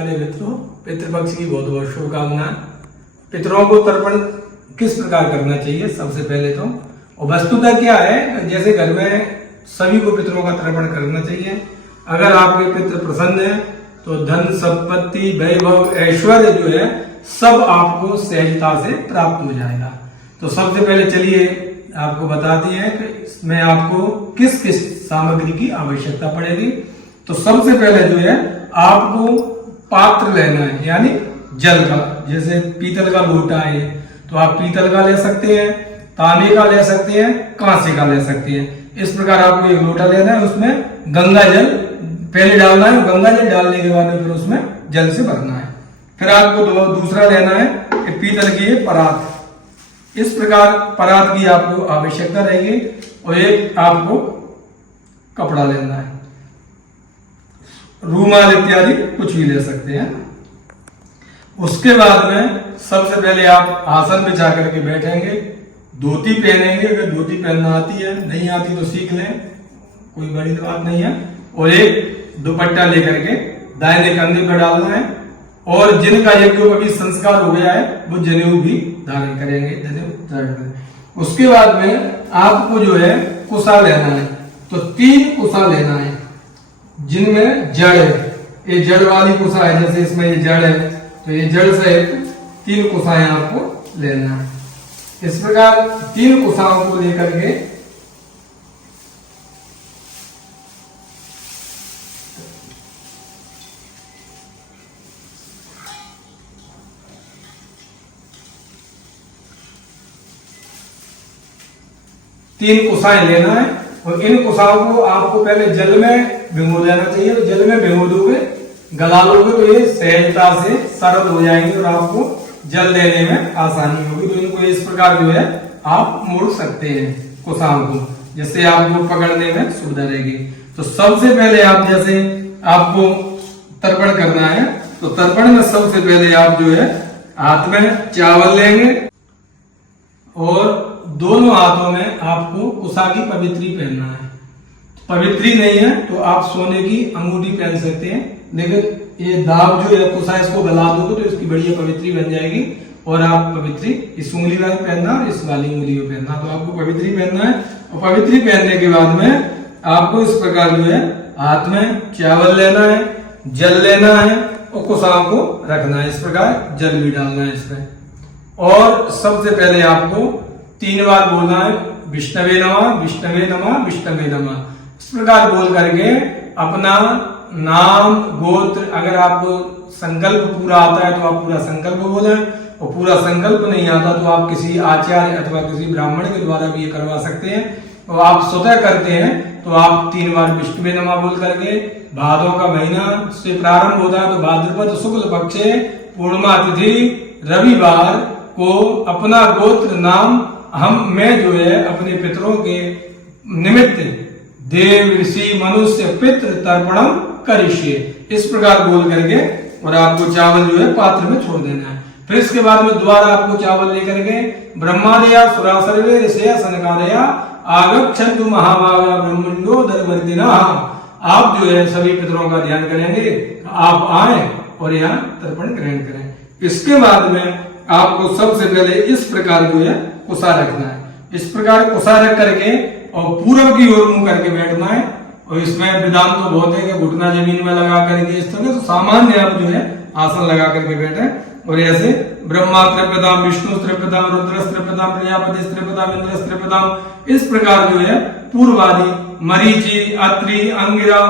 प्यारे मित्रों, पितृपक्ष की बहुत बहुत शुभकामनाएं। पितरों को तर्पण किस प्रकार करना चाहिए सबसे पहले तो, और वस्तुतः क्या है, जैसे घर में सभी को पितरों का तर्पण करना चाहिए। अगर आपके पितृ प्रसन्न है तो धन संपत्ति वैभव ऐश्वर्य जो है सब आपको सहजता से प्राप्त हो जाएगा। तो सबसे पहले चलिए आपको बताते हैं कि इसमें आपको किस किस सामग्री की आवश्यकता पड़ेगी। तो सबसे पहले जो है आपको पात्र लेना है, यानी जल का। जैसे पीतल का लोटा है तो आप पीतल का ले सकते हैं, तांबे का ले सकते हैं, कांसे का ले सकते हैं। इस प्रकार आपको एक लोटा लेना है, उसमें गंगा जल पहले डालना है, गंगा जल डालने के बाद फिर उसमें जल से भरना है। फिर आपको दूसरा लेना है कि पीतल की परात। इस प्रकार परात की आपको आवश्यकता रहेगी। और एक आपको कपड़ा लेना है, रूमाल इत्यादि कुछ भी ले सकते हैं। उसके बाद में सबसे पहले आप आसन बिछा करके बैठेंगे, धोती पहनेंगे। अगर धोती पहनना आती है, नहीं आती तो सीख लें, कोई बड़ी बात नहीं है। और एक दुपट्टा लेकर के दाहिने कंधे पर डालना है। और जिनका यज्ञोपवीत संस्कार हो गया है वो जनेऊ भी धारण करेंगे, जनेऊ धारण करेंगे। उसके बाद में आपको जो है कुसा लेना है। तो 3 कुसा लेना है जिनमें जड़ है। ये जड़ वाली कुसा है, जैसे इसमें ये जड़ है तो ये जड़ से 3 कुसाएं आपको लेना है। इस प्रकार 3 कुसाओं को लेकर के तीन कुसाएं लेना है। और इन कुसाओं को आपको पहले जल में भिगो देना चाहिए। तो जल में भिगो दोगे, गला लोगे तो ये सहजता से सरल हो जाएंगे और आपको जल लेने में आसानी होगी। तो इनको इस प्रकार जो है आप मोड़ सकते हैं कुसाओं को, जिससे आपको पकड़ने में सुविधा रहेगी। तो सबसे पहले आप जैसे आपको तर्पण करना है, तो तर्पण में सबसे पहले आप जो है हाथ में चावल लेंगे और दोनों हाथों में आपको कुसा की पवित्री पहनना है। पवित्री नहीं है तो आप सोने की अंगूठी पहन सकते हैं, लेकिन ये दाब जो है कुसा इसको गला दोगे तो इसकी बढ़िया पवित्री बन जाएगी। और आप पवित्री इस उंगली में पहनना और इस वाली उंगली में पहनना। तो आपको पवित्री पहनना है। और पवित्री पहनने के बाद में आपको इस प्रकार जो है हाथ में चावल लेना है, जल लेना है और कुसाओं को रखना है। इस प्रकार जल भी डालना है इसमें। और सबसे पहले आपको 3 बार बोलना है, विष्णवे नमः, विष्णवे नमः, विष्णवे नमः। इस प्रकार बोल करके अपना नाम गोत्र, अगर आपको संकल्प पूरा आता है तो आप पूरा संकल्प बोलें, और पूरा संकल्प नहीं आता तो आप किसी आचार्य अथवा किसी ब्राह्मण के द्वारा भी ये करवा सकते हैं। तो आप स्वतः करते हैं तो आप 3 बार विष्णवे नमः बोल करके, भादों का महीना से प्रारंभ होता है तो भाद्रपद शुक्ल पक्ष पूर्णिमा तिथि रविवार को अपना गोत्र नाम मैं जो है अपने पितरों के निमित्त देव ऋषि मनुष्य पितृ तर्पणम करिष्ये, इस प्रकार बोल करके और आपको चावल जो है पात्र में छोड़ देना है। फिर इसके बाद में दोबारा आपको चावल लेकर के ब्रह्मादया सुरा सर्वे ऋषय सनकादया आगच्छन्तु महाभागा ब्रह्मण्यो दरवर्तिना, आप जो है सभी पितरों का ध्यान करेंगे, आप आए और यहाँ तर्पण ग्रहण करें। इसके बाद में आपको सबसे पहले इस प्रकार जो है कुसा रखना है। इस प्रकार कुसा रख करके और पूरब की ओर मुंह करके बैठना है। और इसमें विधान तो बहुत है कि घुटना जमीन में लगा करके इस तरह तो सामान्य आप जो है आसन लगा करके बैठे। और ऐसे ब्रह्मा त्रिपदाम, विष्णु त्रिपदाम, रुद्र त्रिपदाम, प्रजापति त्रिपदाम, इंद्र त्रिपदाम, इस प्रकार जो है पूर्वादि मरीचि, अत्रि, अंगिरा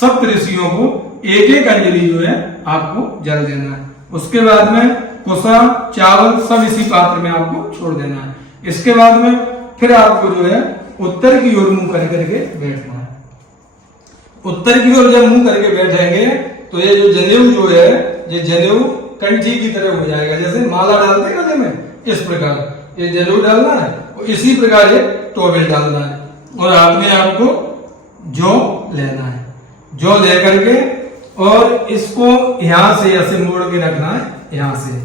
सप्त ऋषियों को एक एक अंजलि जो है आपको जल देना है। उसके बाद में कुसा चावल सब इसी पात्र में आपको छोड़ देना है। इसके बाद में फिर आपको जो है उत्तर की ओर मुंह करके बैठना है। उत्तर की ओर जब मुंह करके बैठेंगे तो ये जो जनेऊ जो है, ये जनेऊ कंठी की तरह हो जाएगा। जैसे माला डालते हैं गले में, इस प्रकार ये जनेऊ डालना है और इसी प्रकार ये टॉवेल डालना है। और हाथ में आपको जौ लेना है, जौ ले करके और इसको यहां से ऐसे मोड़ के रखना है, यहां से।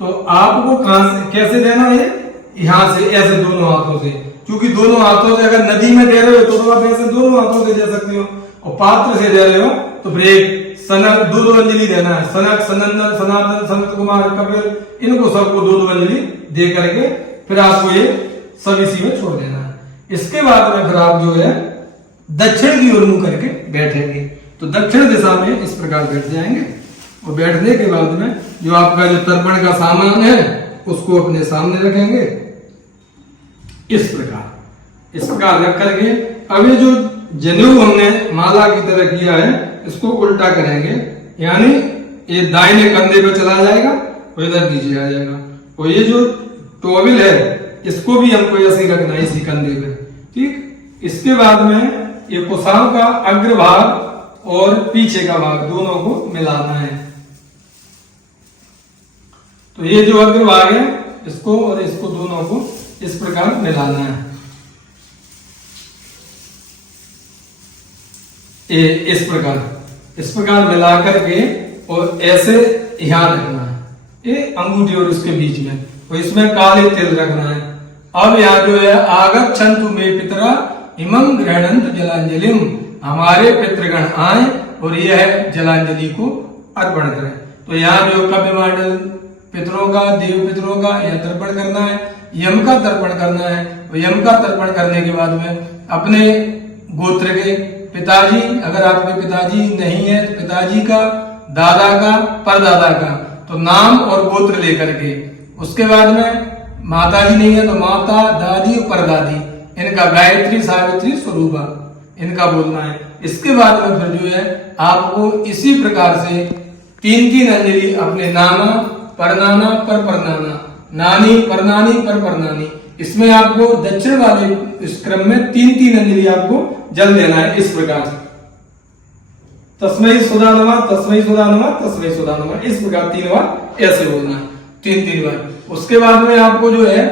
तो आपको कहां से कैसे देना है, यहां से ऐसे दोनों हाथों से। क्योंकि दोनों हाथों से अगर नदी में दे रहे हो तो आप ऐसे दोनों हाथों से दे सकते हो, और पात्र से दे रहे हो तो फिर एक सनक 2-2 अंजलि देना है। सनक, सनंदन, सनातन, संत कुमार, कपिल, इनको सबको 2-2 अंजलि दे करके फिर आपको ये सब इसी में छोड़ देना है। इसके बाद में फिर आप जो है दक्षिण की ओर मुंह करके बैठेंगे। तो दक्षिण दिशा में इस प्रकार बैठ जाएंगे और बैठने के बाद में जो आपका जो तर्पण का सामान है उसको अपने सामने रखेंगे इस प्रकार रख करके अब ये जो जनेऊ हमने माला की तरह किया है इसको उल्टा करेंगे, यानी ये दाहिने कंधे पे चला जाएगा और इधर नीचे आ जाएगा। और ये जो टॉवेल है इसको भी हमको ऐसे रखना है इसी कंधे पे, ठीक। इसके बाद में ये कुशाव का अग्रभाग और पीछे का भाग दोनों को मिलाना है। तो ये जो अग्रभाग है इसको और इसको दोनों को इस प्रकार मिलाना है, इस प्रकार मिला करके और ऐसे यहां रखना है, ये अंगूठी और उसके बीच में, और इसमें काले तिल रखना है। अब यहाँ जो है आगच्छन्तु मे पितरा इमं गृह्णन्तु जलांजलिम, हमारे पितृगण आए और यह जलांजलि को अर्पण करें। तो यहाँ जो कव्यमांडल पितरों का, देव पितरों का यह तर्पण करना है, यम का तर्पण करना है। और यम का तर्पण करने के बाद में अपने गोत्र के पिताजी, अगर आपके पिताजी नहीं है तो पिताजी का, दादा का, परदादा का, तो नाम और गोत्र लेकर के, उसके बाद में माताजी नहीं है तो माता, दादी और परदादी, इनका गायत्री, सावित्री, स्वरूपा इनका बोलना है। इसके बाद में फिर जो है आपको इसी प्रकार से 3-3 अंजलि अपने नाना, परनाना, परनाना, नानी, परनानी, परनानी, इसमें आपको दक्षिण वाले इस क्रम में 3-3 अंजलि आपको जल देना है इस प्रकार। तस्मै सुधा नमः, तस्मै सुधा नमः, तस्मै सुधा नमः, इस प्रकार 3 बार ऐसे बोलना है, 3-3 बार। उसके बाद में आपको जो है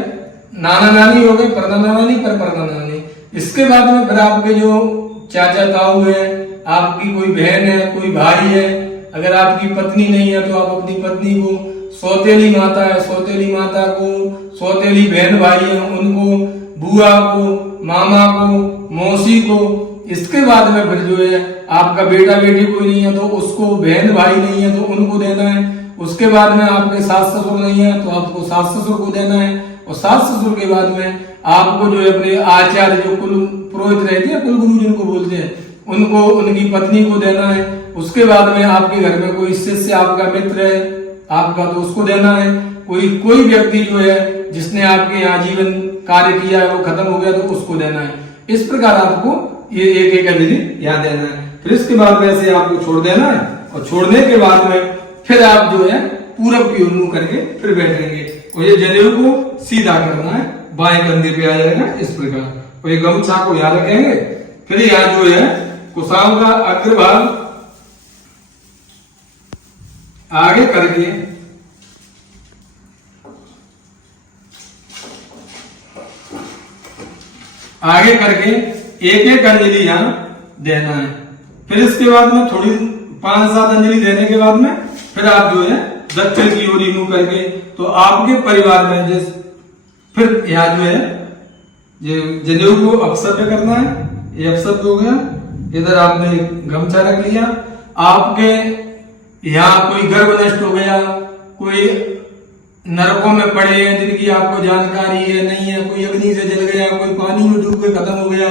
नाना नानी हो गए, परनाना नानी, परनाना नानी। इसके बाद में फिर आपके जो चाचा ताऊ है, आपकी कोई बहन है, कोई भाई है, अगर आपकी पत्नी नहीं है तो आप अपनी पत्नी को, सौतेली माता है, सौतेली माता को, सौतेली बहन भाई है उनको, बुआ को, मामा को, मौसी को। इसके बाद में फिर जो है आपका बेटा बेटी कोई नहीं है तो उसको, बहन भाई नहीं है तो उनको देना है। उसके बाद में आपके सास ससुर नहीं है तो आपको सास ससुर को देना है। और सास ससुर के बाद में आपको जो है अपने आचार्य, जो कुल पुरोहित रहते हैं, कुल गुरु जिनको बोलते हैं, उनको, उनकी पत्नी को देना है। उसके बाद में आपके घर में कोई शिष्य, आपका मित्र है आपका, तो उसको देना है। कोई व्यक्ति जो है जिसने आपके यहाँ जीवन कार्य किया है वो खत्म हो गया तो उसको देना है। इस प्रकार आपको ये एक अंजलि यहाँ देना है। फिर इसके बाद में ऐसे आपको छोड़ देना है और छोड़ने के बाद में फिर आप जो है पूरब की ओर मुंह करके फिर बैठेंगे और ये जनेऊ को सीधा करना है, बाएं कंधे पे आ जाएगा इस प्रकार। और ये गमछा को यहाँ रखेंगे। फिर यहाँ जो है कुशाव का अग्रभाग आगे करके एक अंजलि यहाँ देना है। फिर इसके बाद में थोड़ी 5-7 अंजलि देने के बाद में फिर आप जो है दक्षिण की ओर मुंह करके, तो आपके परिवार में जिस फिर यहाँ जो है ये जनेऊ को अपशब्द करना है। ये अपशब्द हो गया, इधर आपने गमछा रख लिया। आपके यहाँ कोई गर्भ नष्ट हो गया, कोई नरकों में पड़े हैं जिनकी आपको जानकारी है नहीं है, कोई अग्नि से जल गया, कोई पानी में डूब के खत्म हो गया,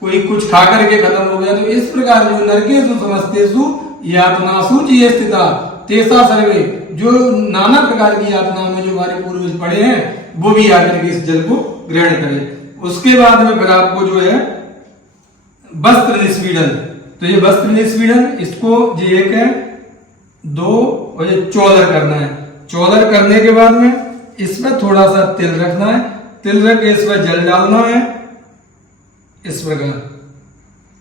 कोई कुछ खा करके खत्म हो गया, तो इस प्रकार जो नरकेषु समस्तेषु यातनासु च स्थिता तेसा सर्वे, जो नाना प्रकार की यातना में जो हमारे पूर्वज पड़े हैं वो भी आकर के इस जल को ग्रहण करें। उसके बाद में फिर आपको जो है वस्त्र निस्पीडन, तो ये वस्त्र निस्पीडन, इसको ये 1 है, 2 और ये 14 करना है। 14 करने के बाद में इसमें थोड़ा सा तिल रखना है, तिल रख के इसमें जल डालना है इस प्रकार।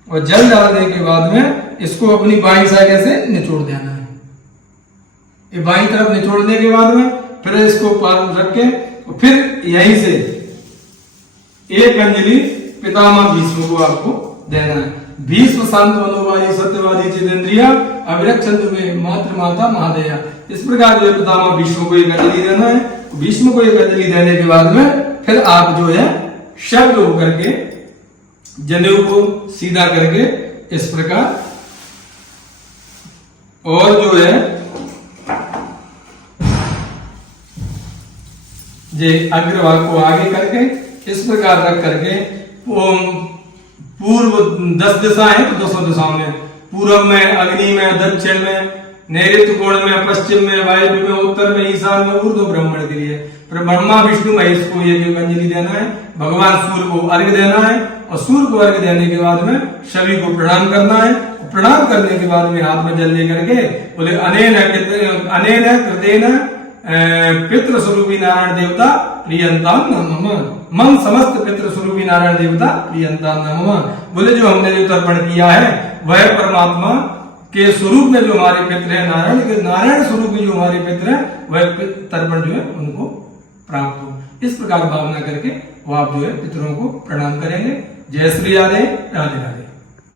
और जल डालने के बाद में इसको अपनी बाईं साइड से निचोड़ देना है। ये बाईं तरफ निचोड़ने के बाद में फिर इसको पार रख के और फिर यहीं से एक अंजलि पितामह भीष्म को आपको देना है। भीष्म शांत मनोवादी सत्यवादी चिदेंद्रिया अभिरक्षन्तु मे मातृ माता महादया, इस प्रकार जो पितामह भीष्म को एक अंजलि देना है। भीष्म को एक अंजलि देने के बाद में फिर आप जो है शब्द होकर के जनेऊ को सीधा करके इस प्रकार और जो है ये अग्रभाग को आगे करके इस प्रकार रख करके पूर्व 10 दिशा है तो 10 दिशाओं में, पूर्व में, अग्नि में, दक्षिण में, नैऋत्य कोण में, पश्चिम में, वायव्य में, उत्तर में, ईशान में, ऊर्ध्व ब्राह्मण के लिए। फिर ब्रह्मा विष्णु महेश को ये अंजलि देना है, भगवान सूर्य को अर्घ्य देना है और सूर्य को अर्घ्य देने के बाद में सभी को प्रणाम करना है। प्रणाम करने के बाद में हाथ में जल लेकर के बोले अनेन कृतेन पितृ स्वरूपी नारायण देवता प्रियंताम नमः, मम समस्त पितृ स्वरूपी नारायण देवता प्रियंताम नमः। बोले जो हमने जो तर्पण किया है वह परमात्मा के स्वरूप में जो हमारे पितृ है, नारायण के नारायण स्वरूप में जो हमारे पितृ है वह तर्पण जो है उनको प्राप्त हो। इस प्रकार भावना करके वो आप जो है पितरों को प्रणाम करेंगे। जय श्री राधे, राधे राधे।